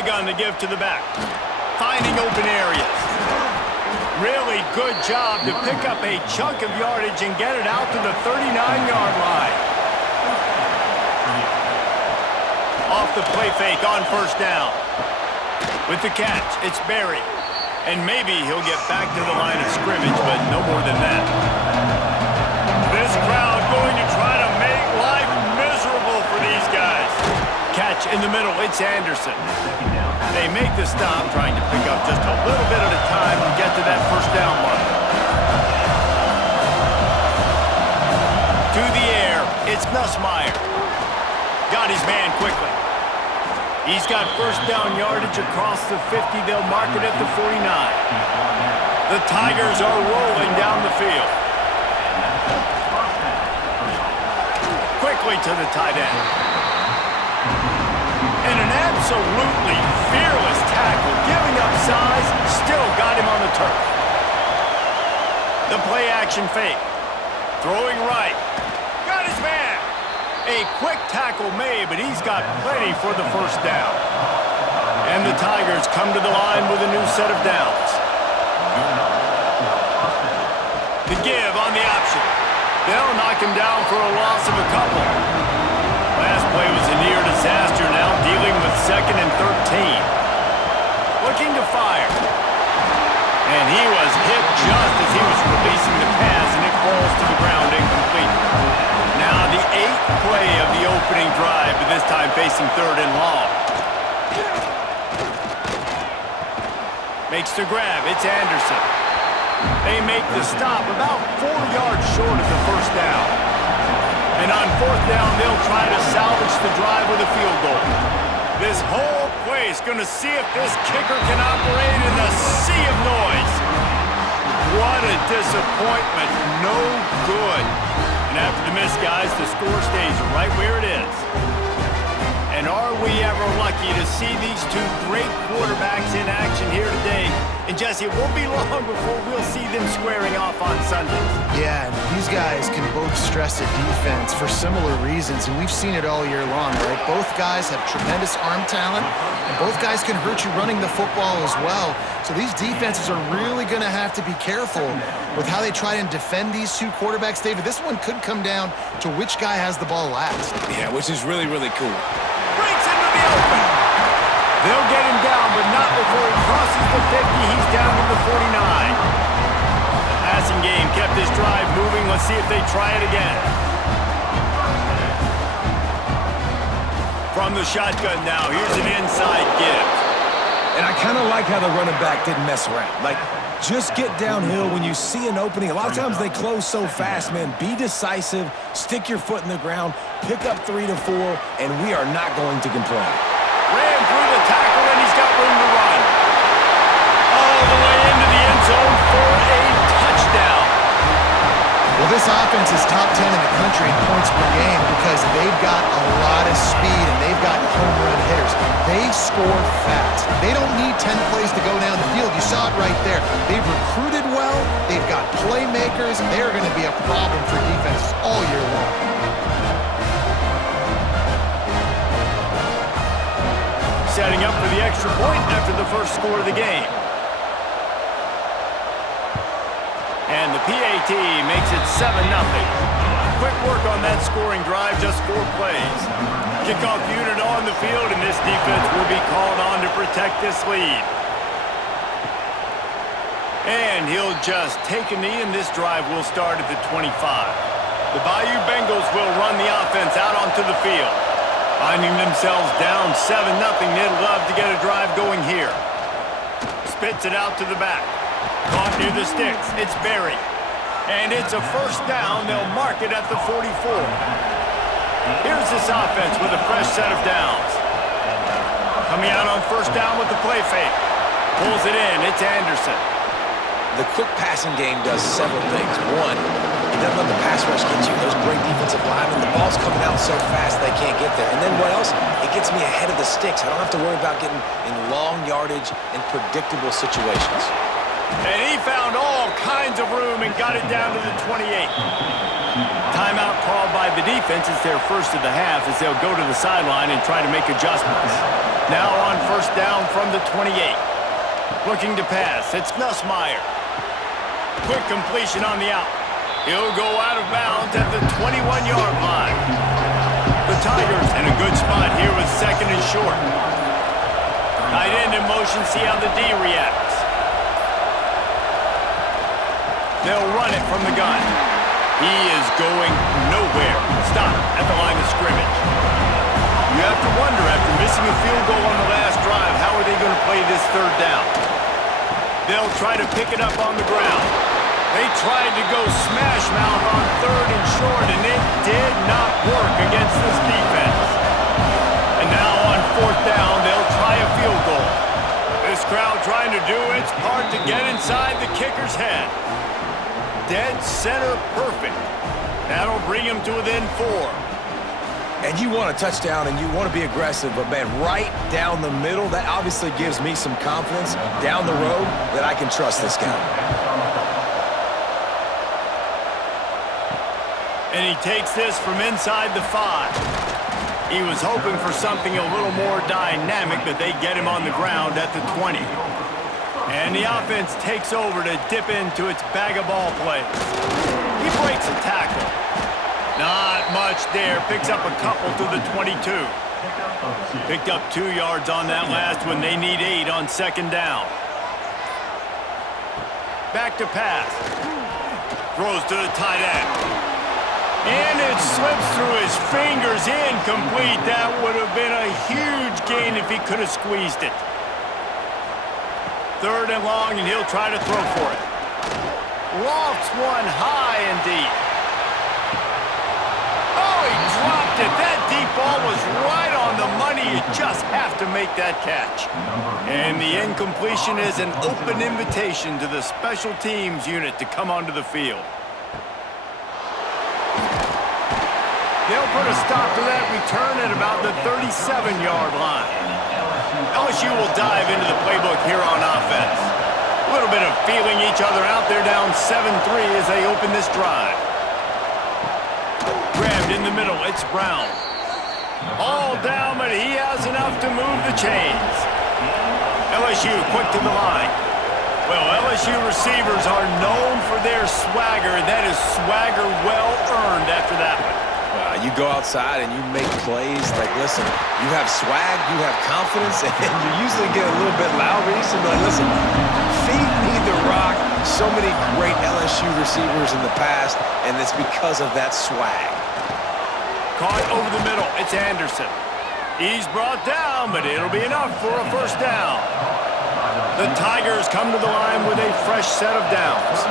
the gun to give to the back. Finding open areas. Really good job to pick up a chunk of yardage and get it out to the 39-yard line. Off the play fake on first down. With the catch, it's Barry. And maybe he'll get back to the line of scrimmage, but no more than that. This crowd going to try to make life miserable for these guys. Catch in the middle, it's Anderson. They make the stop, trying to pick up just a little bit at a time to get to that first down mark. To the air, it's Nussmeier. Got his man quickly. He's got first down yardage across the 50. They'll mark it at the 49. The Tigers are rolling down the field. Quickly to the tight end. And an absolutely fearless tackle, giving up size, still got him on the turf. The play-action fake. Throwing right. Got his man. A quick tackle made, but he's got plenty for the first down. And the Tigers come to the line with a new set of downs. The give on the option. They'll knock him down for a loss of a couple. Last play was a near disaster, now dealing with 2nd and 13. Looking to fire. And he was hit just as he was releasing the pass, and it falls to the ground incomplete. Now the 8th play of the opening drive, but this time facing 3rd and long. Makes the grab, it's Anderson. They make the stop about 4 yards short of the first down. And on 4th down, they'll try to salvage the drive with a field goal. This whole place going to see if this kicker can operate in the sea of noise. What a disappointment. No good. And after the miss, guys, the score stays right where it is. And are we ever lucky to see these two great quarterbacks in action here today? And Jesse, it won't be long before we'll see them squaring off on Sundays. Yeah, and these guys can both stress a defense for similar reasons, and we've seen it all year long, right? Both guys have tremendous arm talent, and both guys can hurt you running the football as well. So these defenses are really going to have to be careful with how they try and defend these two quarterbacks. David, this one could come down to which guy has the ball last. Yeah, which is really, really cool. Breaks into the open. They'll get him down, but not before he crosses the 50. He's down to the 49. Passing game kept this drive moving. Let's see if they try it again. From the shotgun now, here's an inside give. And I kind of like how the running back didn't mess around. Like, just get downhill when you see an opening. A lot of times they close so fast, man. Be decisive, stick your foot in the ground, pick up 3 to 4, and we are not going to complain. Ran through the tackle, and he's got room to run. All the way into the end zone for a touchdown. Well, this offense is top 10 in the country in points per game because they've got a lot of speed and they've got home run hitters. They score fast. They don't need 10 plays to go down the field. You saw it right there. They've recruited well. They've got playmakers. They're going to be a problem for defenses all year long. Setting up for the extra point after the first score of the game. And the PAT makes it 7-0. Quick work on that scoring drive, just 4 plays. Kickoff unit on the field, and this defense will be called on to protect this lead. And he'll just take a knee, and this drive will start at the 25. The Bayou Bengals will run the offense out onto the field. Finding themselves down 7-0, they'd love to get a drive going here. Spits it out to the back. Caught near the sticks. It's Barry. And it's a first down. They'll mark it at the 44. Here's this offense with a fresh set of downs. Coming out on first down with the play fake. Pulls it in. It's Anderson. The quick passing game does several things. One, it doesn't let the pass rush get you. Those great defensive linemen, the ball's coming out so fast they can't get there. And then what else? It gets me ahead of the sticks. I don't have to worry about getting in long yardage and predictable situations. And he found all kinds of room and got it down to the 28. Timeout called by the defense. It's their first of the half as they'll go to the sideline and try to make adjustments. Now on first down from the 28. Looking to pass. It's Nussmeier. Quick completion on the out. He'll go out of bounds at the 21-yard line. The Tigers in a good spot here with second and short. Tight end in motion, see how the D reacts. They'll run it from the gun. He is going nowhere. Stop at the line of scrimmage. You have to wonder, after missing a field goal on the last drive, how are they going to play this third down? They'll try to pick it up on the ground. They tried to go smash mouth on third and short, and it did not work against this defense. And now on fourth down, they'll try a field goal. This crowd trying to do its part to get inside the kicker's head. Dead center perfect. That'll bring him to within 4. And you want a touchdown and you want to be aggressive, but man, right down the middle, that obviously gives me some confidence down the road that I can trust this guy. And he takes this from inside the 5. He was hoping for something a little more dynamic, but they get him on the ground at the 20. And the offense takes over to dip into its bag of ball plays. He breaks a tackle. Not much there. Picks up a couple to the 22. Picked up 2 yards on that last one. They need 8 on second down. Back to pass. Throws to the tight end. And it slips through his fingers. Incomplete. That would have been a huge gain if he could have squeezed it. Third and long, and he'll try to throw for it. Lofts one high and deep. Oh, he dropped it. That deep ball was right on the money. You just have to make that catch. And the incompletion is an open invitation to the special teams unit to come onto the field. They'll put a stop to that return at about the 37-yard line. LSU will dive into the playbook here on offense. A little bit of feeling each other out. They're down 7-3 as they open this drive. Grabbed in the middle. It's Brown. All down, but he has enough to move the chains. LSU quick to the line. Well, LSU receivers are known for their swagger. That is swagger well earned after that one. You go outside and you make plays. Like, listen, you have swag, you have confidence, and you usually get a little bit loud. But you used to be like, listen, feed me the rock. So many great LSU receivers in the past, and it's because of that swag. Caught over the middle. It's Anderson. He's brought down, but it'll be enough for a first down. The Tigers come to the line with a fresh set of downs.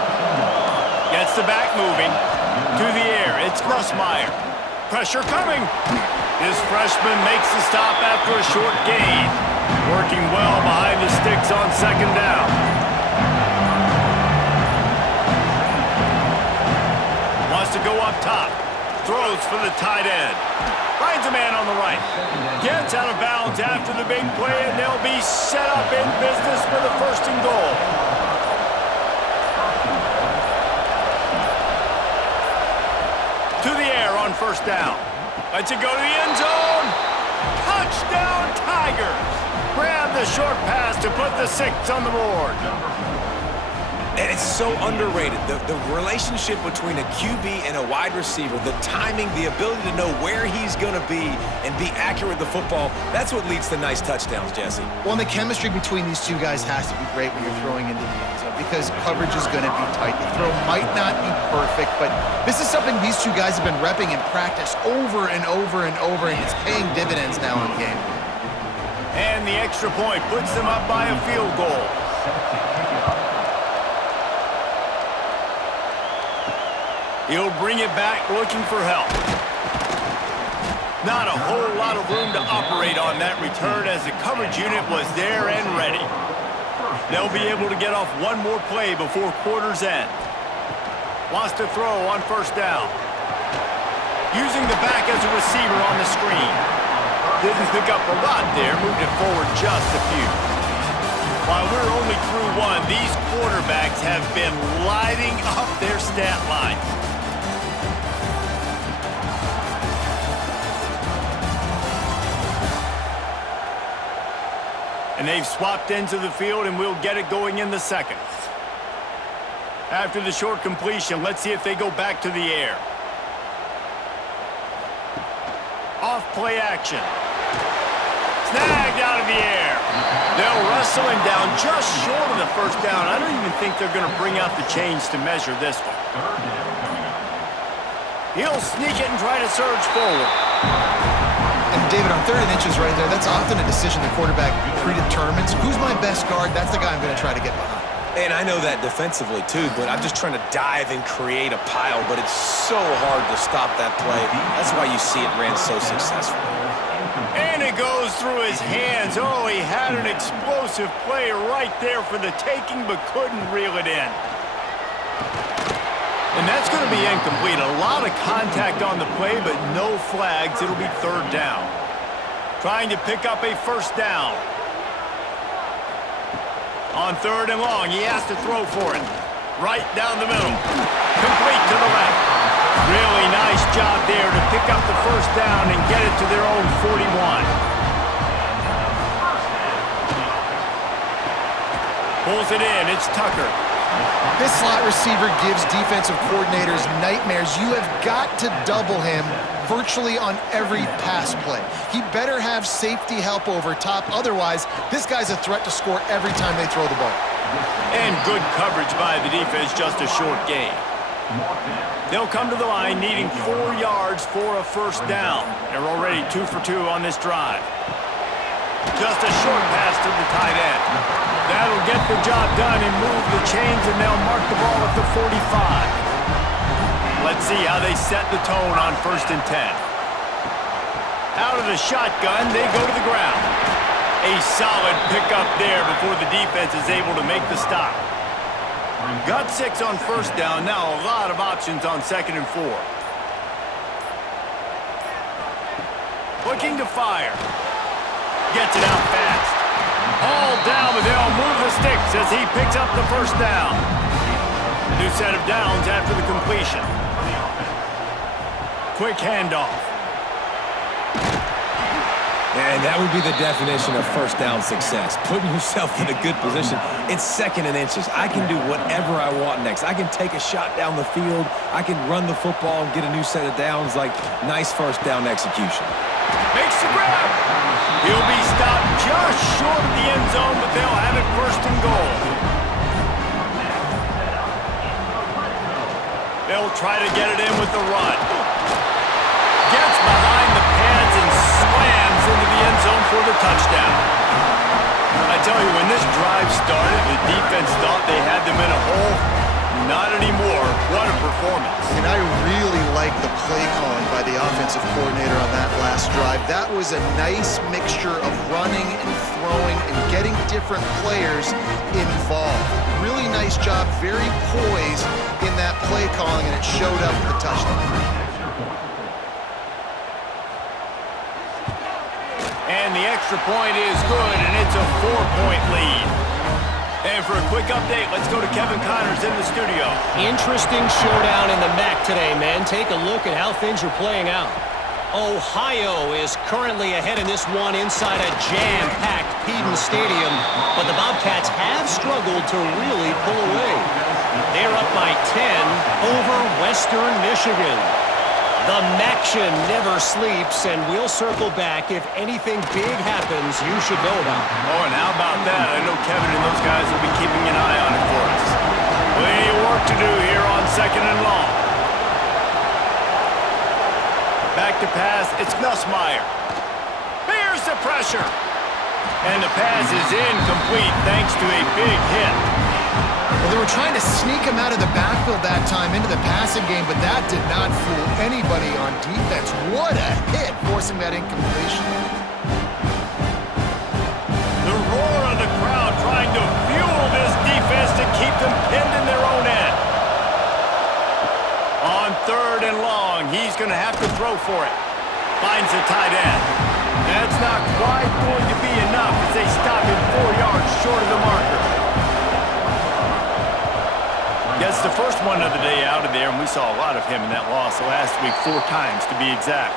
Gets the back moving. To the air. It's Nussmeier. Pressure coming. This freshman makes the stop after a short gain. Working well behind the sticks on second down. Wants to go up top. Throws for the tight end. Finds a man on the right. Gets out of bounds after the big play, and they'll be set up in business for the first and goal. To the air on first down. Lets it go to the end zone. Touchdown, Tigers. Grab the short pass to put the 6 on the board. And it's so underrated. The relationship between a QB and a wide receiver, the timing, the ability to know where he's going to be and be accurate with the football, that's what leads to nice touchdowns, Jesse. Well, and the chemistry between these two guys has to be great when you're throwing into the end zone because coverage is going to be tight. The throw might not be perfect, but this is something these two guys have been repping in practice over and over and over, and it's paying dividends now in game. And the extra point puts them up by a field goal. He'll bring it back looking for help. Not a whole lot of room to operate on that return as the coverage unit was there and ready. They'll be able to get off one more play before quarter's end. Wants to throw on first down. Using the back as a receiver on the screen. Didn't pick up a lot there, moved it forward just a few. While we're only through one, these quarterbacks have been lighting up their stat lines. And they've swapped ends of the field, and we'll get it going in the second. After the short completion, let's see if they go back to the air. Off play action. Snagged out of the air. They'll wrestle him down just short of the first down. I don't even think they're going to bring out the chains to measure this one. He'll sneak it and try to surge forward. And David, on 3rd and inches right there, that's often a decision the quarterback predetermines. Who's my best guard? That's the guy I'm going to try to get behind. And I know that defensively, too, but I'm just trying to dive and create a pile, but it's so hard to stop that play. That's why you see it ran so successfully. And it goes through his hands. Oh, he had an explosive play right there for the taking, but couldn't reel it in. And that's going to be incomplete. A lot of contact on the play, but no flags. It'll be 3rd down. Trying to pick up a 1st down. On 3rd and long, he has to throw for it. Right down the middle. Complete to the left. Really nice job there to pick up the 1st down and get it to their own 41. Pulls it in. It's Tucker. This slot receiver gives defensive coordinators nightmares. You have got to double him virtually on every pass play. He better have safety help over top. Otherwise, this guy's a threat to score every time they throw the ball. And good coverage by the defense, just a short gain. They'll come to the line needing 4 yards for a 1st down. They're already 2 for 2 on this drive. Just a short pass to the tight end. That'll get the job done and move the chains, and they'll mark the ball at the 45. Let's see how they set the tone on 1st and 10. Out of the shotgun, they go to the ground. A solid pickup there before the defense is able to make the stop. Got 6 on 1st down. Now a lot of options on 2nd and 4. Looking to fire. Gets it out fast. All down, but they'll move the sticks as he picks up the 1st down. New set of downs after the completion. Quick handoff. And that would be the definition of 1st down success. Putting yourself in a good position. It's 2nd and inches. I can do whatever I want next. I can take a shot down the field. I can run the football and get a new set of downs. Like, nice 1st down execution. Makes the grab. He'll be stopped just short of the end zone, but they'll have it 1st and goal. They'll try to get it in with the run. Gets behind the pads and slams into the end zone for the touchdown. I tell you, when this drive started, the defense thought they had them in a hole. Not anymore. What a performance. And I really like the play calling by the offensive coordinator on that last drive. That was a nice mixture of running and throwing and getting different players involved. Really nice job, very poised in that play calling, and it showed up with the touchdown. And the extra point is good, and it's a 4-point lead. And for a quick update, let's go to Kevin Connors in the studio. Interesting showdown in the MAC today, man. Take a look at how things are playing out. Ohio is currently ahead in this one inside a jam-packed Peden Stadium, but the Bobcats have struggled to really pull away. They're up by 10 over Western Michigan. The MACtion never sleeps, and we'll circle back if anything big happens you should know about. Oh, and how about that? I know Kevin and those guys will be keeping an eye on it for us. Plenty of work to do here on 2nd and long. Back to pass, it's Nussmeier. Here's the pressure. And the pass is incomplete thanks to a big hit. Well, they were trying to sneak him out of the backfield that time into the passing game, but that did not fool anybody on defense. What a hit, forcing that incompletion. The roar of the crowd trying to fuel this defense to keep them pinned in their own end. On 3rd and long, he's going to have to throw for it. Finds the tight end. That's not quite going to be enough as they stop him 4 yards short of the marker. Gets the first one of the day out of there, and we saw a lot of him in that loss last week, 4 times to be exact.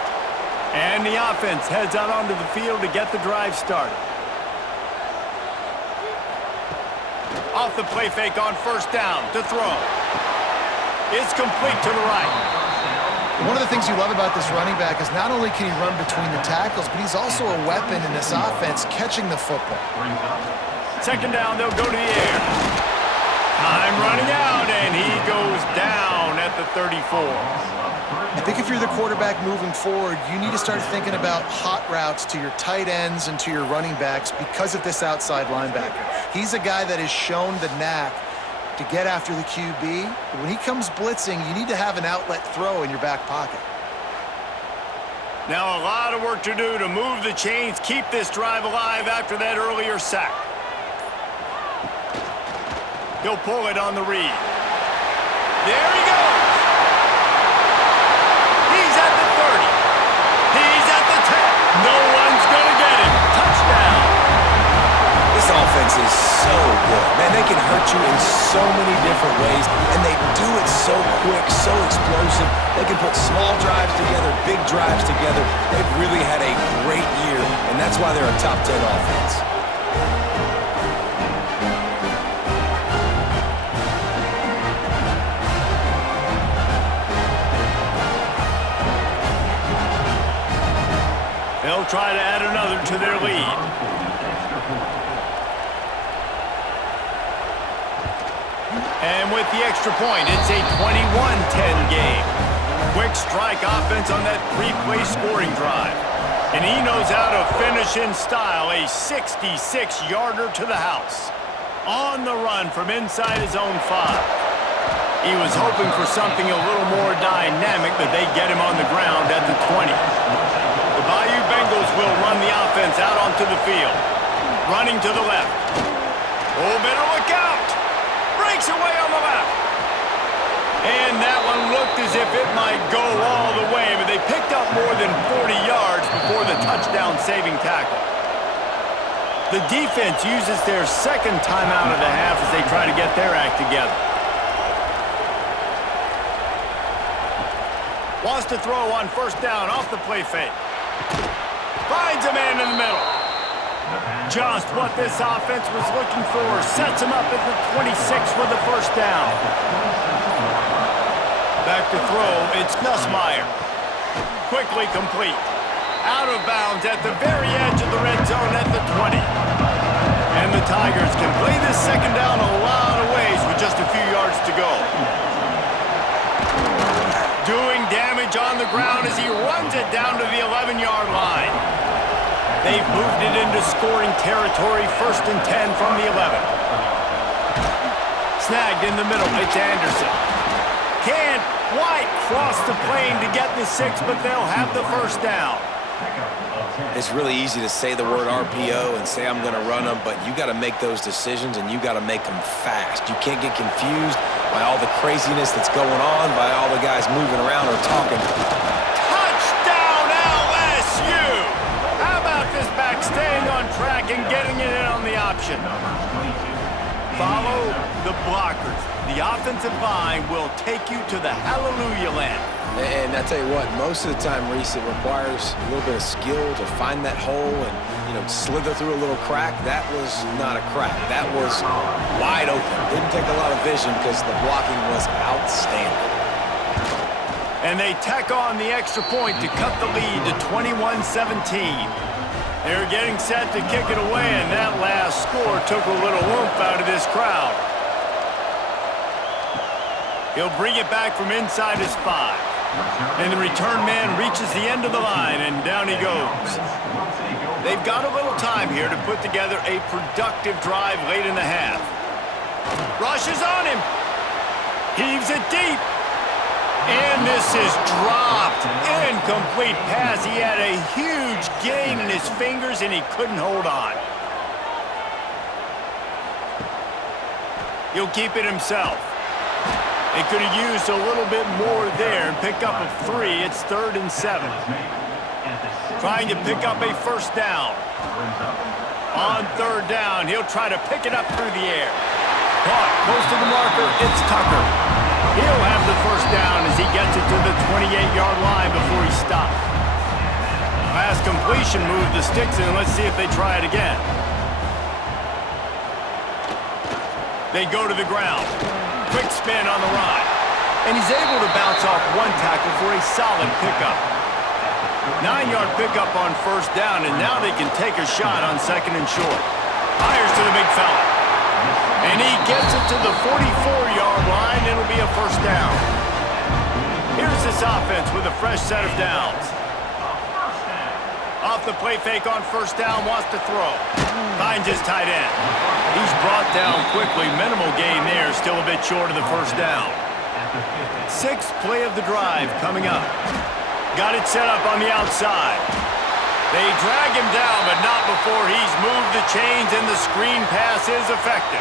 And the offense heads out onto the field to get the drive started. Off the play fake on first down to throw. It's complete to the right. One of the things you love about this running back is not only can he run between the tackles, but he's also a weapon in this offense catching the football. Second down, they'll go to the air. Time running out, and he goes down at the 34. I think if you're the quarterback moving forward, you need to start thinking about hot routes to your tight ends and to your running backs because of this outside linebacker. He's a guy that has shown the knack to get after the QB. But when he comes blitzing, you need to have an outlet throw in your back pocket. Now a lot of work to do to move the chains, keep this drive alive after that earlier sack. He'll pull it on the read. There he goes. He's at the 30. He's at the 10. No one's going to get him. Touchdown. This offense is so good. Man, they can hurt you in so many different ways, and they do it so quick, so explosive. They can put small drives together, big drives together. They've really had a great year, and that's why they're a top 10 offense. They'll try to add another to their lead. And with the extra point, it's a 21-10 game. Quick strike offense on that three-play scoring drive. And he knows how to finish in style, a 66-yarder to the house. On the run from inside his own 5. He was hoping for something a little more dynamic, but they get him on the ground at the 20. The Bayou Bengals will run the offense out onto the field. Running to the left. Oh, better look out! Breaks away on the left. And that one looked as if it might go all the way, but they picked up more than 40 yards before the touchdown-saving tackle. The defense uses their second timeout of the half as they try to get their act together. Wants to throw on first down off the play fake. Finds a man in the middle. Just what this offense was looking for. Sets him up at the 26 with the first down. Back to throw. It's Nussmeier. Quickly complete. Out of bounds at the very edge of the red zone at the 20. And the Tigers can play this second down a lot of ways with just a few yards to go. Doing damage on the ground as he runs it down to the 11-yard line. They've moved it into scoring territory, 1st and 10 from the 11. Snagged in the middle, it's Anderson. Can't quite cross the plane to get the 6, but they'll have the first down. It's really easy to say the word RPO and say I'm going to run them, but you got to make those decisions and you got to make them fast. You can't get confused by all the craziness that's going on, by all the guys moving around or talking. Touchdown LSU! How about this back staying on track and getting it in on the option? Follow the blockers. The offensive line will take you to the hallelujah land. And I tell you what, most of the time, Reese, it requires a little bit of skill to find that hole and, slither through a little crack. That was not a crack. That was wide open. Didn't take a lot of vision because the blocking was outstanding. And they tack on the extra point to cut the lead to 21-17. They're getting set to kick it away, and that last score took a little oomph out of this crowd. He'll bring it back from inside his 5. And the return man reaches the end of the line, and down he goes. They've got a little time here to put together a productive drive late in the half. Rushes on him. Heaves it deep. And this is dropped. Incomplete pass. He had a huge gain in his fingers, and he couldn't hold on. He'll keep it himself. They could have used a little bit more there and pick up a 3. It's 3rd and 7. Trying to pick up a first down. On 3rd down, he'll try to pick it up through the air. Caught close to the marker. It's Tucker. He'll have the first down as he gets it to the 28-yard line before he stopped. Pass completion moved the sticks in. Let's see if they try it again. They go to the ground. Quick spin on the run. And he's able to bounce off one tackle for a solid pickup. 9-yard pickup on first down, and now they can take a shot on second and short. Fires to the big fella. And he gets it to the 44-yard line. It'll be a first down. Here's this offense with a fresh set of downs. Off the play fake on first down, wants to throw. Finds his tight end. He's brought down quickly. Minimal gain there, still a bit short of the first down. Sixth play of the drive coming up. Got it set up on the outside. They drag him down, but not before he's moved the chains, and the screen pass is effective.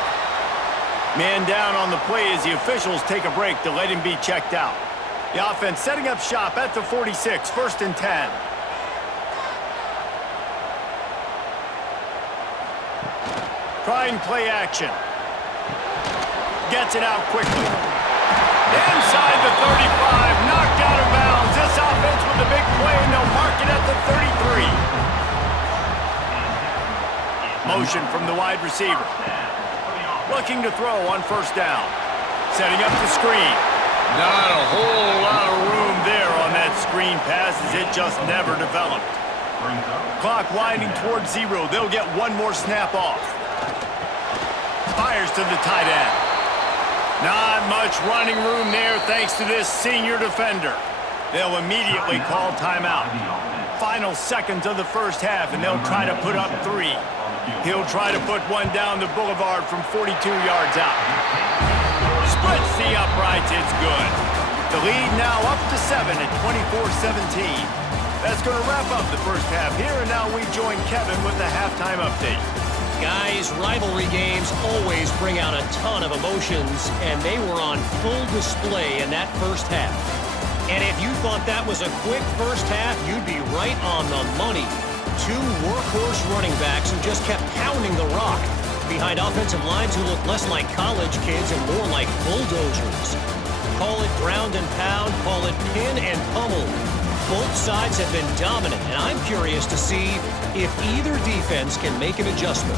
Man down on the play as the officials take a break to let him be checked out. The offense setting up shop at the 46, first and 10. Trying play action. Gets it out quickly. Inside the 35, knocked out of bounds. This offense with the big play, and they'll mark it at the 33. Motion from the wide receiver. Looking to throw on first down. Setting up the screen. Not a whole lot of room there on that screen pass, as it just never developed. Clock winding towards 0. They'll get one more snap off. Fires to the tight end. Not much running room there thanks to this senior defender. They'll immediately call timeout. Final seconds of the first half, and they'll try to put up 3. He'll try to put one down the boulevard from 42 yards out. Splits the uprights, it's good. The lead now up to 7 at 24-17. That's going to wrap up the first half here, and now we join Kevin with the halftime update. Guys, rivalry games always bring out a ton of emotions, and they were on full display in that first half. And if you thought that was a quick first half, you'd be right on the money. 2 workhorse running backs who just kept pounding the rock behind offensive lines who look less like college kids and more like bulldozers. Call it ground and pound, call it pin and pummel. Both sides have been dominant, and I'm curious to see if either defense can make an adjustment.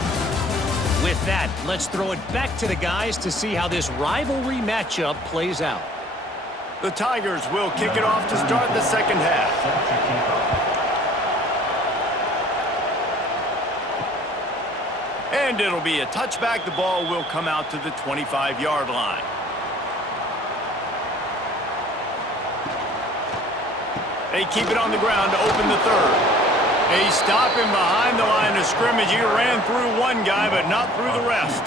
With that, let's throw it back to the guys to see how this rivalry matchup plays out. The Tigers will kick it off to start the second half. And it'll be a touchback. The ball will come out to the 25-yard line. They keep it on the ground to open the third. They stop him behind the line of scrimmage. He ran through one guy, but not through the rest.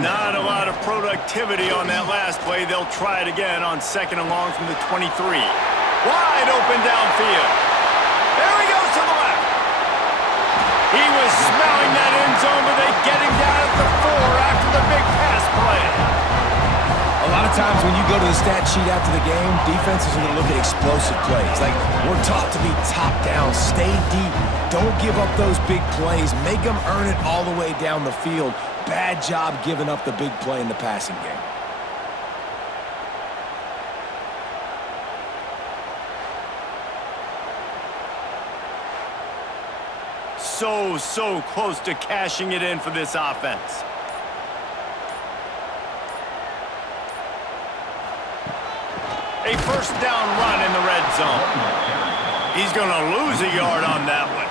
Not a lot of productivity on that last play. They'll try it again on second and long from the 23. Wide open downfield. There he goes to the left. He was smelling that end zone, but they get him down at the 4 after the big pass play. A lot of times when you go to the stat sheet after the game, defenses are going to look at explosive plays. Like, we're taught to be top down, stay deep, don't give up those big plays, make them earn it all the way down the field. Bad job giving up the big play in the passing game. So close to cashing it in for this offense. A first down run in the red zone. He's going to lose a yard on that one.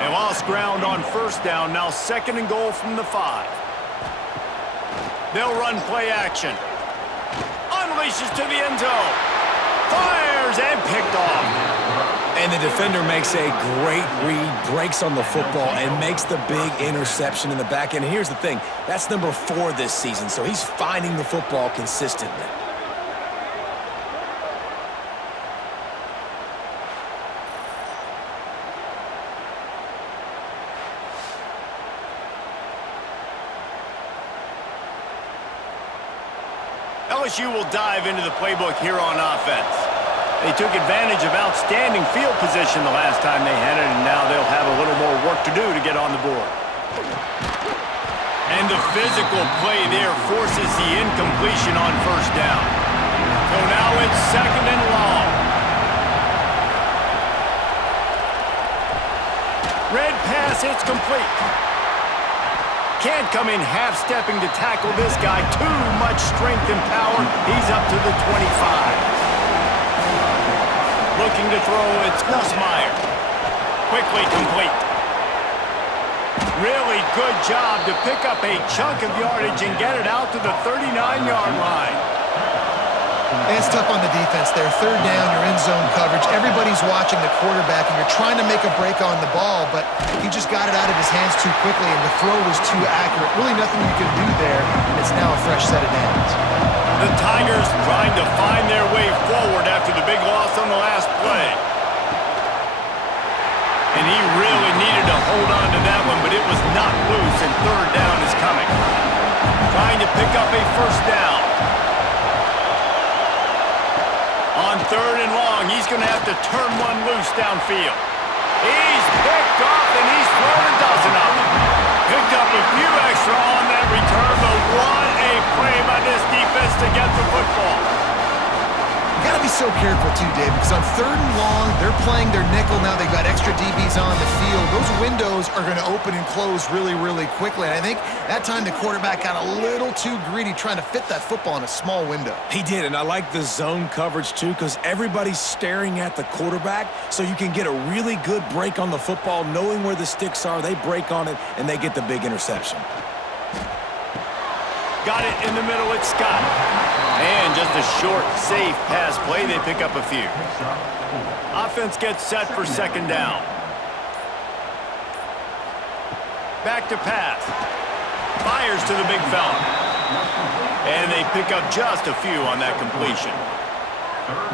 They lost ground on first down, now second and goal from the 5. They'll run play action. Unleashes to the end zone. Fires and picked off. And the defender makes a great read, breaks on the football, and makes the big interception in the back end. Here's the thing, that's number 4 this season, so he's finding the football consistently. LSU will dive into the playbook here on offense. They took advantage of outstanding field position the last time they had it, and now they'll have a little more work to do to get on the board. And the physical play there forces the incompletion on first down. So now it's second and long. Red pass, it's complete. can't come in half-stepping to tackle this guy. Too much strength and power. He's up to the 25. Looking to throw, it's Nussmeier. Quickly complete. Really good job to pick up a chunk of yardage and get it out to the 39-yard line. And it's tough on the defense there. Third down, you're in zone coverage. Everybody's watching the quarterback, and you're trying to make a break on the ball, but he just got it out of his hands too quickly, and the throw was too accurate. Really nothing you can do there, and it's now a fresh set of downs. The Tigers trying to find their way forward after the big loss on the last play. And he really needed to hold on to that one, but it was not loose, and third down is coming. Trying to pick up a first down. On third and long, he's going to have to turn one loose downfield. He's picked off, and he's thrown a dozen of them. Picked up a few extra on that return, but what a play by this defense to get the football. You got to be so careful, too, Dave, because on third and long, they're playing their nickel now. They've got extra DBs on the field. Those windows are going to open and close really, really quickly. And I think that time the quarterback got a little too greedy trying to fit that football in a small window. He did, and I like the zone coverage, too, because everybody's staring at the quarterback, so you can get a really good break on the football, knowing where the sticks are. They break on it, and they get the big interception. Got it in the middle, it's Scott. And just a short, safe pass play, they pick up a few. Offense gets set for second down. Back to pass. Fires to the big fella. And they pick up just a few on that completion.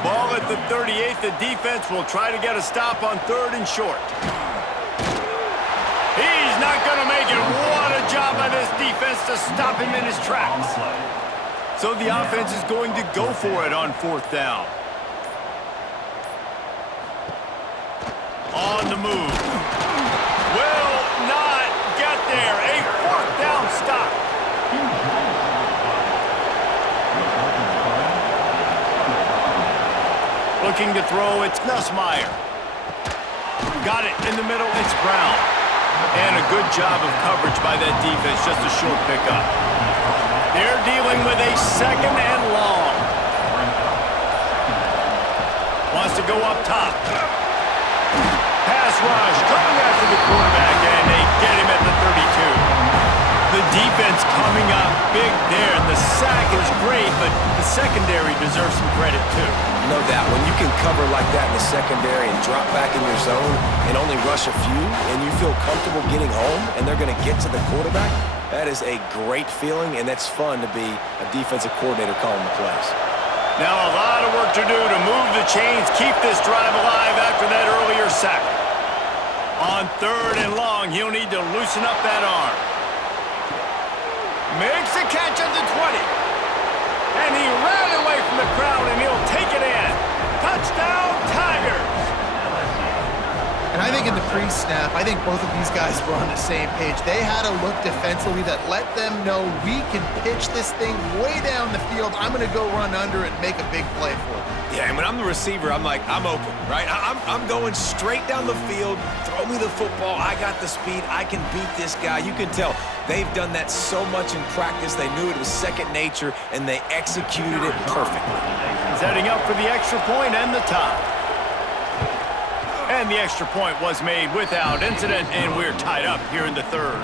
Ball at the 38. The defense will try to get a stop on third and short. He's not going to make it. What a job by this defense to stop him in his tracks. So the offense is going to go for it on fourth down. On the move. Will not get there. A fourth down stop. Looking to throw, it's Nussmeier. Got it in the middle, it's Brown. And a good job of coverage by that defense, just a short pickup. They're dealing with a second and long. Wants to go up top. Pass rush, coming after the quarterback, and they get him at the 32. The defense coming up big there, and the sack is great, but the secondary deserves some credit too. No doubt. When you can cover like that in the secondary and drop back in your zone and only rush a few, and you feel comfortable getting home, and they're going to get to the quarterback, that is a great feeling, and that's fun to be a defensive coordinator calling the plays. Now a lot of work to do to move the chains, keep this drive alive after that earlier sack. On third and long, he'll need to loosen up that arm. Makes a catch at the 20. And he ran away from the crowd, and he'll take it in. Touchdown, Tigers! And I think in the pre-snap, I think both of these guys were on the same page. They had a look defensively that let them know we can pitch this thing way down the field. I'm going to go run under it and make a big play for them. Yeah, and when I'm the receiver, I'm like, I'm open, right? I'm going straight down the field. Throw me the football. I got the speed. I can beat this guy. You can tell they've done that so much in practice. They knew it was second nature, and they executed it perfectly. Setting up for the extra point and the tie. And the extra point was made without incident, and we're tied up here in the third.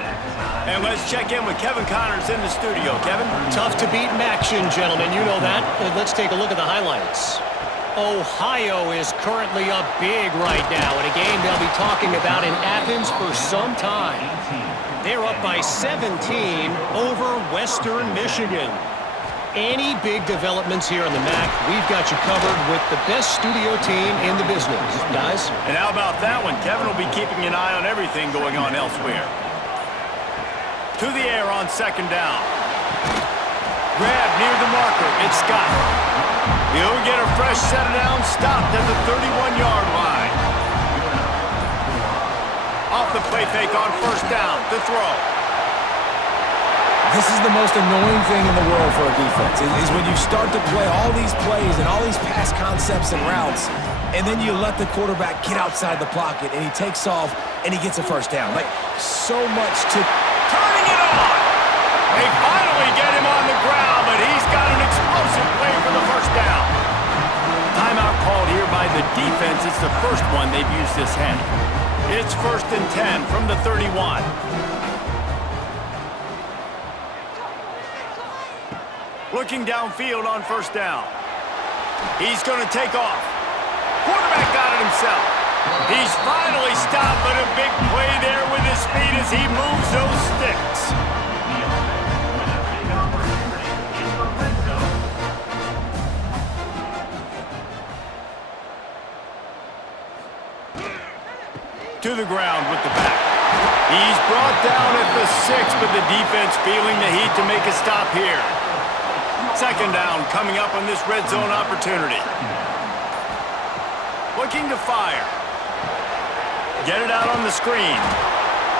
And let's check in with Kevin Connors in the studio. Kevin? Tough to beat in action, gentlemen. You know that. Let's take a look at the highlights. Ohio is currently up big right now in a game they'll be talking about in Athens for some time. They're up by 17 over Western Michigan. Any big developments here in the MAC, we've got you covered with the best studio team in the business, guys. And how about that one? Kevin will be keeping an eye on everything going on elsewhere. To the air on second down. Grab near the marker. It's Scott. He'll get a fresh set of downs, stopped at the 31-yard line. Off the play fake on first down. To throw. This is the most annoying thing in the world for a defense, is when you start to play all these plays and all these pass concepts and routes, and then you let the quarterback get outside the pocket, and he takes off, and he gets a first down. Like, so much to... Turning it on! They finally get him on the ground, but he's got an explosive play for the first down. Timeout called here by the defense. It's the first one they've used this half. It's 1st and 10 from the 31. Looking downfield on 1st down. He's going to take off. Quarterback got it himself. He's finally stopped, but a big play there with his feet as he moves those sticks. To the ground with the back. He's brought down at the 6, but the defense feeling the heat to make a stop here. 2nd down coming up on this red zone opportunity. Looking to fire. Get it out on the screen.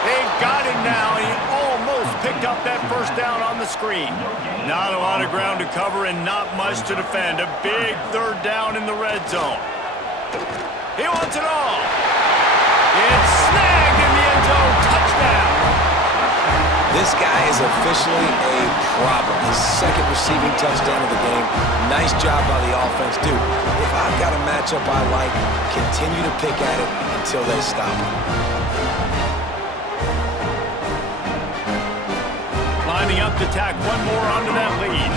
They've got him now, and he almost picked up that 1st down on the screen. Not a lot of ground to cover and not much to defend. A big 3rd down in the red zone. He wants it all. It's snagged in the end zone. Touchdown. This guy is officially a problem. His 2nd receiving touchdown of the game. Nice job by the offense. Dude, if I've got a matchup I like, continue to pick at it until they stop him. Lining up to tack one more onto that lead.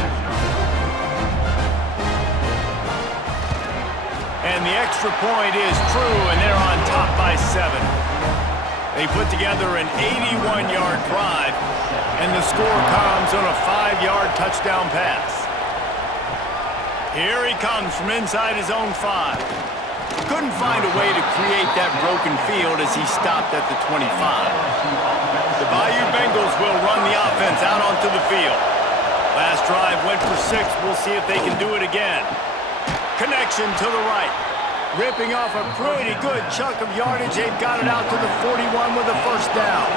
And the extra point is true, and they're on top by 7. They put together an 81-yard drive, and the score comes on a 5-yard touchdown pass. Here he comes from inside his own 5. Couldn't find a way to create that broken field as he stopped at the 25. The Bayou Bengals will run the offense out onto the field. Last drive went for 6. We'll see if they can do it again. Connection to the right. Ripping off a pretty good chunk of yardage. They've got it out to the 41 with a 1st down.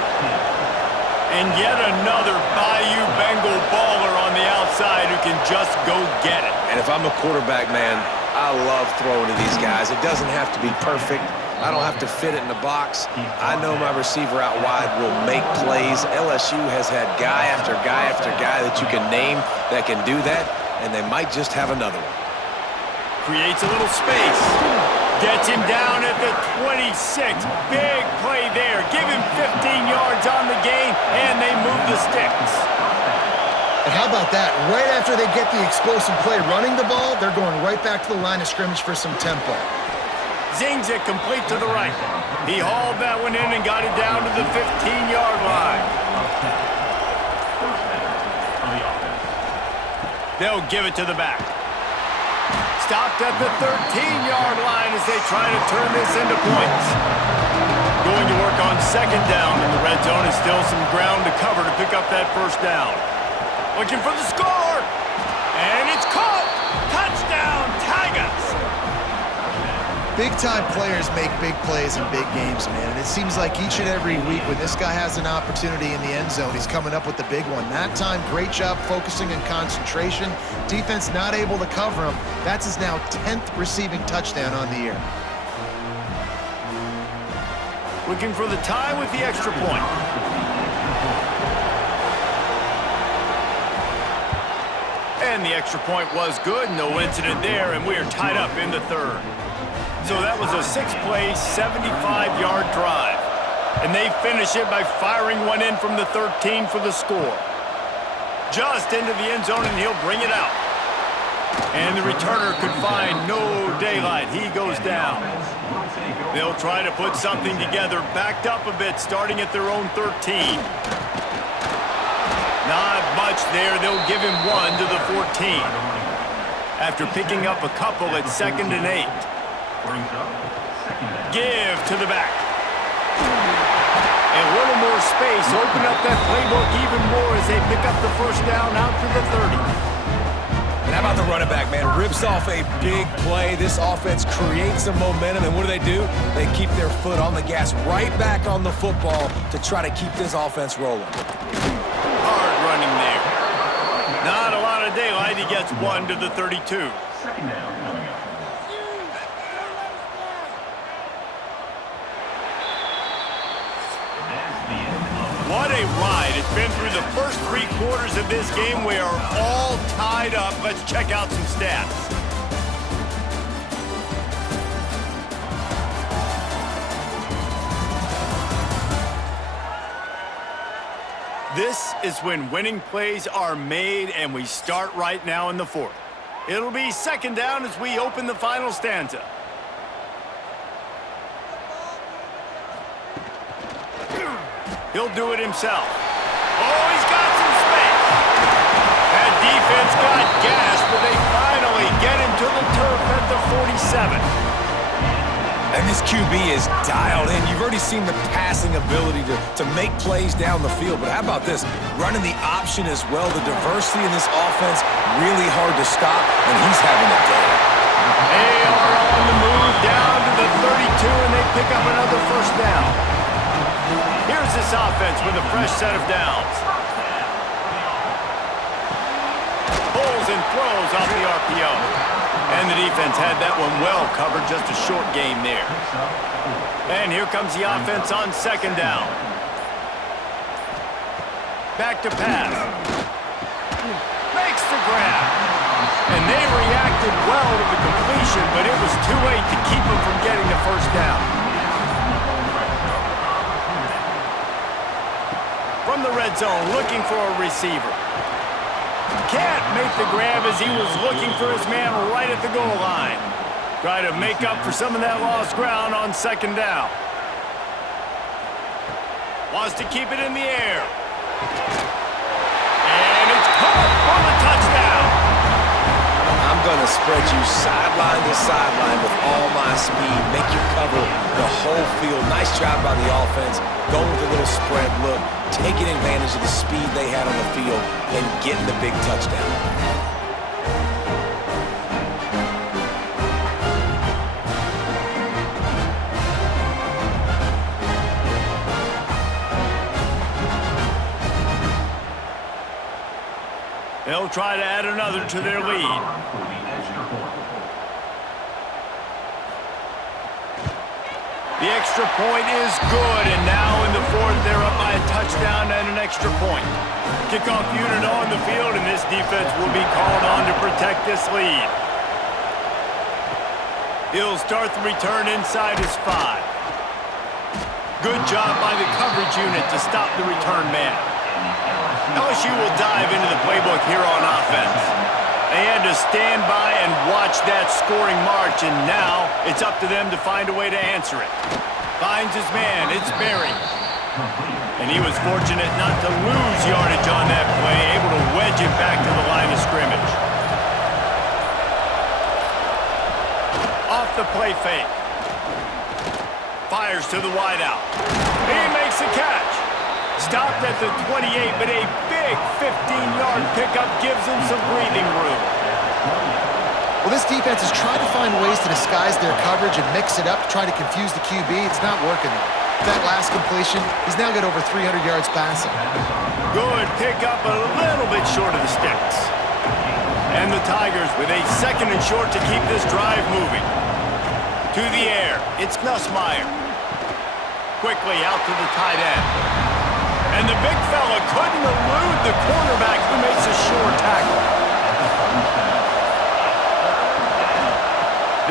And yet another Bayou Bengal baller on the outside who can just go get it. And if I'm a quarterback, man, I love throwing to these guys. It doesn't have to be perfect. I don't have to fit it in the box. I know my receiver out wide will make plays. LSU has had guy after guy after guy that you can name that can do that, and they might just have another one. Creates a little space. Gets him down at the 26. Big play there. Give him 15 yards on the gain, and they move the sticks. And how about that? Right after they get the explosive play running the ball, they're going right back to the line of scrimmage for some tempo. Zings it complete to the right. He hauled that one in and got it down to the 15-yard line. They'll give it to the back. Stopped at the 13-yard line as they try to turn this into points. Going to work on 2nd down in the red zone. Is still some ground to cover to pick up that 1st down. Looking for the score. And it's caught. Touchdown, Tigers. Big-time players make big plays in big games, man. And it seems like each and every week when this guy has an opportunity in the end zone, he's coming up with the big one. That time, great job focusing and concentration. Defense not able to cover him. That's his now 10th receiving touchdown on the year. Looking for the tie with the extra point. And the extra point was good. No incident there, and we are tied up in the 3rd. So that was a 6-play, 75-yard drive. And they finish it by firing one in from the 13 for the score. Just into the end zone, and he'll bring it out. And the returner could find no daylight. He goes down. They'll try to put something together, backed up a bit, starting at their own 13. Not much there. They'll give him 1 to the 14. After picking up a couple at 2nd and 8. Give to the back. A little more space. Open up that playbook even more as they pick up the 1st down out to the 30. And how about the running back, man? Rips off a big play. This offense creates some momentum, and what do? They keep their foot on the gas right back on the football to try to keep this offense rolling. Hard running there. Not a lot of daylight. He gets 1 to the 32. What a ride it's been through the first 3 quarters of this game. We are all tied up. Let's check out some stats. This is when winning plays are made, and we start right now in the 4th. It'll be 2nd down as we open the final stanza. He'll do it himself. Oh, he's got some space. That defense got gas, but they finally get him to the turf at the 47. And this QB is dialed in. You've already seen the passing ability to make plays down the field. But how about this? Running the option as well. The diversity in this offense, really hard to stop, and he's having a day. They are on the move down to the 32, and they pick up another 1st down. Here's this offense with a fresh set of downs. Pulls and throws off the RPO. And the defense had that one well covered, just a short game there. And here comes the offense on 2nd down. Back to pass. Makes the grab. And they reacted well to the completion, but it was too late to keep them from getting the 1st down. From the red zone, looking for a receiver. Can't make the grab as he was looking for his man right at the goal line. Try to make up for some of that lost ground on 2nd down. Wants to keep it in the air. And it's caught for the touchdown. I'm going to spread you sideline to sideline with all my speed. Make you cover the whole field. Nice job by the offense. Going with a little spread look. Taking advantage of the speed they had on the field and getting the big touchdown. They'll try to add another to their lead. The extra point is good, and now in the 4th, they're up by a touchdown and an extra point. Kickoff unit on the field, and this defense will be called on to protect this lead. He'll start the return inside his 5. Good job by the coverage unit to stop the return man. LSU will dive into the playbook here on offense. They had to stand by and watch that scoring march, and now it's up to them to find a way to answer it. Finds his man, it's Berry. And he was fortunate not to lose yardage on that play, able to wedge it back to the line of scrimmage. Off the play fake. Fires to the wideout. He makes the catch. Stopped at the 28, but a big 15-yard pickup gives him some breathing room. Well, this defense is trying to find ways to disguise their coverage and mix it up to try to confuse the QB. It's not working. That last completion, he's now got over 300 yards passing. Good pickup, a little bit short of the sticks. And the Tigers with a 2nd and short to keep this drive moving. To the air, it's Nussmeier. Quickly out to the tight end. And the big fella couldn't elude the cornerback who makes a sure tackle.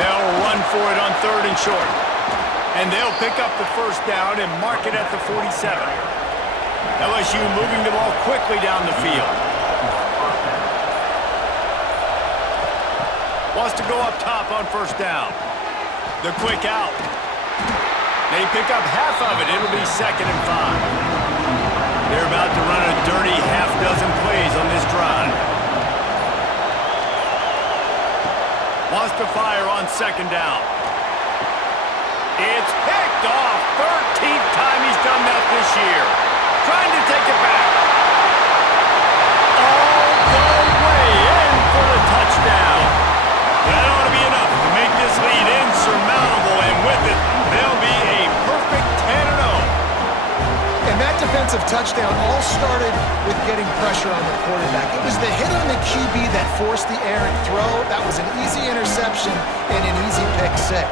They'll run for it on 3rd and short. And they'll pick up the 1st down and mark it at the 47. LSU moving the ball quickly down the field. Wants to go up top on 1st down. The quick out. They pick up half of it. It'll be 2nd and 5. They're about to run a dirty half-dozen plays on this drive. Wants to fire on 2nd down. It's picked off. 13th time he's done that this year. Trying to take it back. All the way in for the touchdown. That ought to be enough to make this lead insurmountable, and with it, they'll be a perfect 10-0. And that defensive touchdown all started with getting pressure on the quarterback. It was the hit on the QB that forced the errant throw. That was an easy interception and an easy pick 6.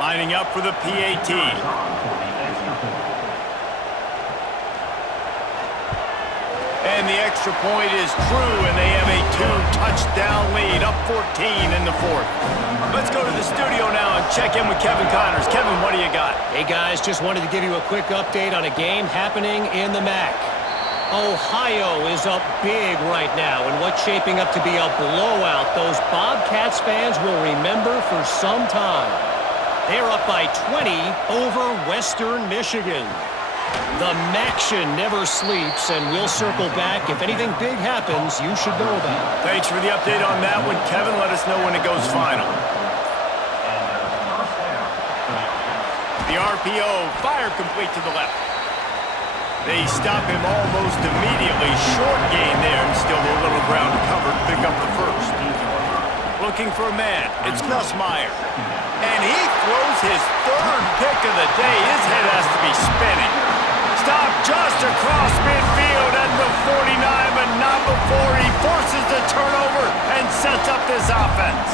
Lining up for the PAT. And the extra point is true, and they have a 2-touchdown lead, up 14 in the fourth. Let's go to the studio now and check in with Kevin Connors. Kevin, what do you got? Hey, guys, just wanted to give you a quick update on a game happening in the MAC. Ohio is up big right now in what's shaping up to be a blowout those Bobcats fans will remember for some time. They're up by 20 over Western Michigan. The Maction never sleeps, and we'll circle back. If anything big happens, you should know about it. Thanks for the update on that one, Kevin. Let us know when it goes final. The RPO, fire complete to the left. They stop him almost immediately. Short gain there, and still a little ground to cover to pick up the first. Looking for a man. It's Nussmeier. And he throws his third pick of the day. His head has to be spinning. Stop just across midfield at the 49, but not before he forces the turnover and sets up this offense.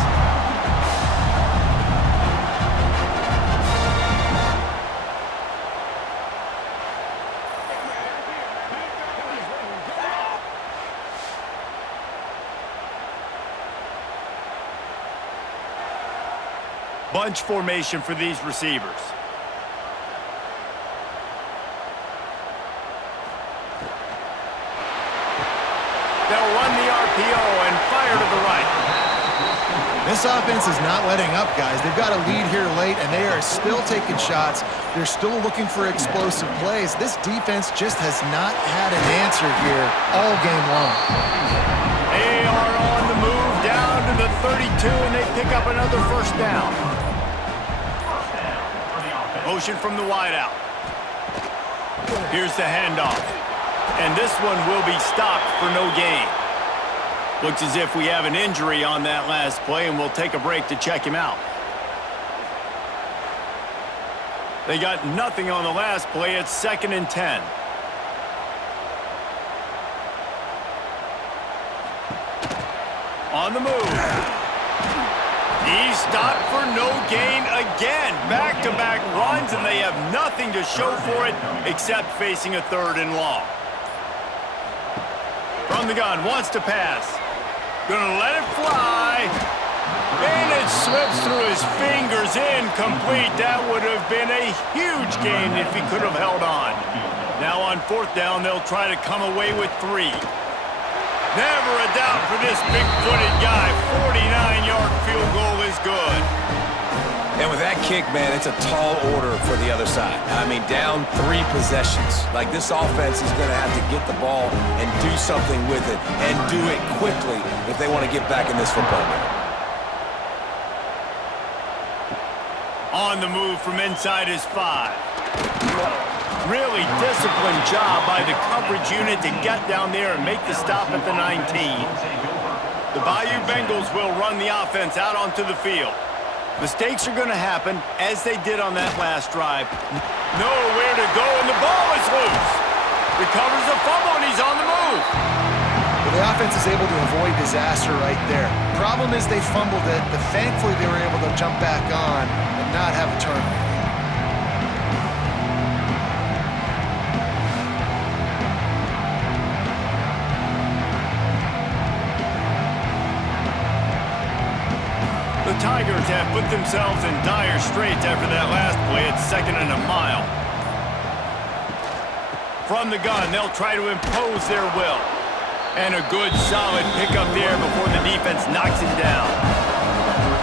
Bunch formation for these receivers. They'll run the RPO and fire to the right. This offense is not letting up, guys. They've got a lead here late, and they are still taking shots. They're still looking for explosive plays. This defense just has not had an answer here all game long. They are on the move down to the 32, and they pick up another first down. Motion from the wideout. Here's the handoff. And this one will be stopped for no gain. Looks as if we have an injury on that last play, and we'll take a break to check him out. They got nothing on the last play. It's 2nd and 10. On the move. He's stopped for no gain again. Back-to-back runs, and they have nothing to show for it except facing a 3rd and long. From the gun, wants to pass. Gonna let it fly. And it slips through his fingers, incomplete. That would have been a huge gain if he could have held on. Now on 4th down, they'll try to come away with 3. Never a doubt for this big-footed guy. 49-yard field goal is good. And with that kick, man, it's a tall order for the other side. I mean, down 3 possessions. Like, this offense is going to have to get the ball and do something with it, and do it quickly if they want to get back in this football game. On the move from inside his 5. Really disciplined job by the coverage unit to get down there and make the stop at the 19. The Bayou Bengals will run the offense out onto the field. Mistakes are going to happen, as they did on that last drive. Nowhere to go, and the ball is loose. Recovers the fumble, and he's on the move. Well, the offense is able to avoid disaster right there. Problem is they fumbled it, but thankfully they were able to jump back on and not have a turnover. The Tigers have put themselves in dire straits after that last play. It's 2nd and a mile. From the gun, they'll try to impose their will. And a good, solid pickup there before the defense knocks him down.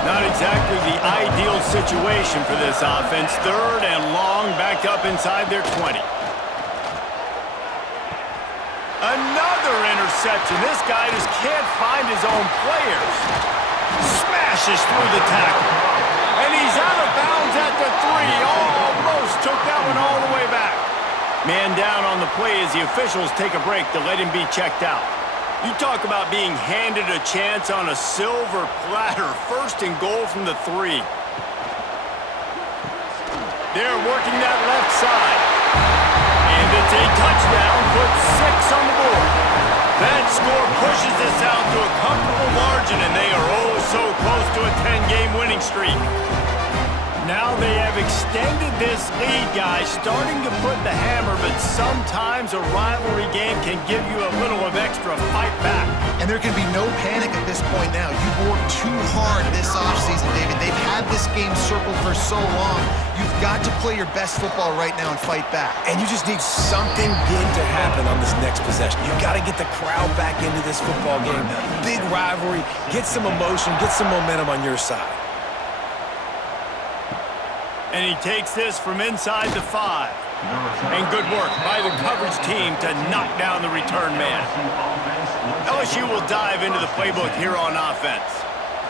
Not exactly the ideal situation for this offense. 3rd and long, backed up inside their 20. Another interception. This guy just can't find his own players. Smashes through the tackle. And he's out of bounds at the 3. Almost took that one all the way back. Man down on the play as the officials take a break to let him be checked out. You talk about being handed a chance on a silver platter. 1st and goal from the 3. They're working that left side. And it's a touchdown. Puts 6 on the board. That score pushes us out to a comfortable margin, and they are oh so close to a 10-game winning streak. Now they have extended this lead, guys, starting to put the hammer, but sometimes a rivalry game can give you a little of extra fight back. And there can be no panic at this point now. You've worked too hard this offseason, David. They've had this game circled for so long. You've got to play your best football right now and fight back. And you just need something big to happen on this next possession. You got to get the crowd back into this football game. Big rivalry. Get some emotion. Get some momentum on your side. And he takes this from inside the 5. And good work by the coverage team to knock down the return man. LSU will dive into the playbook here on offense.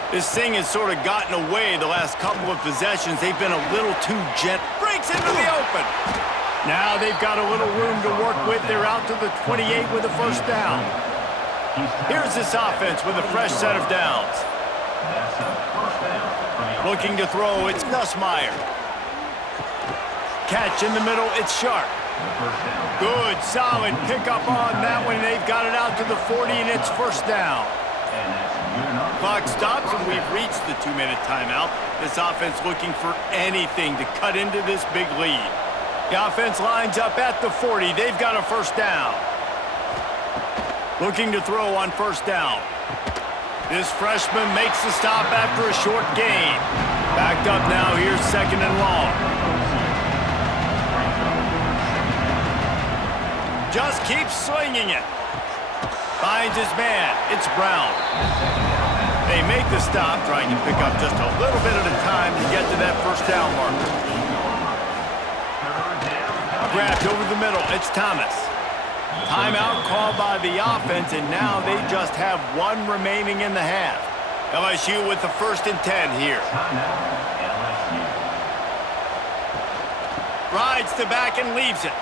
This thing has sort of gotten away the last couple of possessions. They've been a little too gentle. Breaks into the open. Now they've got a little room to work with. They're out to the 28 with a first down. Here's this offense with a fresh set of downs. Looking to throw, it's Nussmeier. Catch in the middle, it's Sharp. Good, solid pickup on that one. They've got it out to the 40, and it's first down. Clock stops, and we've reached the 2-minute timeout. This offense looking for anything to cut into this big lead. The offense lines up at the 40. They've got a first down. Looking to throw on first down. This freshman makes the stop after a short gain. Backed up now, here's second and long. Just keeps swinging it. Finds his man. It's Brown. They make the stop, trying to pick up just a little bit at a time to get to that first down marker. Grabbed over the middle. It's Thomas. Timeout called by the offense, and now they just have one remaining in the half. LSU with the 1st and 10 here. Rides to back and leaves it.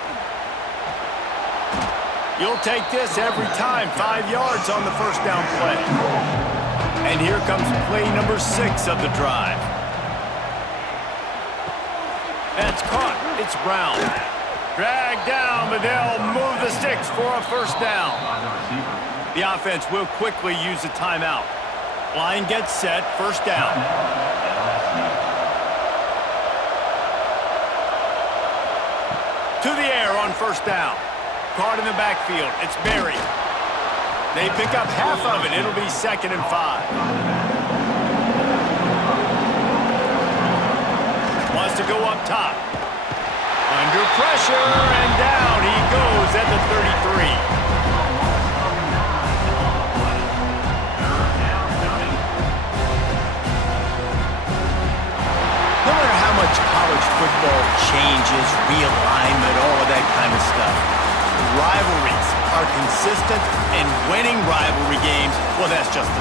You'll take this every time. 5 yards on the first down play. And here comes play number 6 of the drive. That's caught. It's Brown. Dragged down, but they'll move the sticks for a first down. The offense will quickly use a timeout. Line gets set. First down. To the air on first down. Caught in the backfield. It's Berry. They pick up half of it. It'll be 2nd and 5. Wants to go up top. Under pressure, and down he goes at the 33. No matter how much college football changes, realignment, all of that kind of stuff, rivalries are consistent, and winning rivalry games, well, that's just the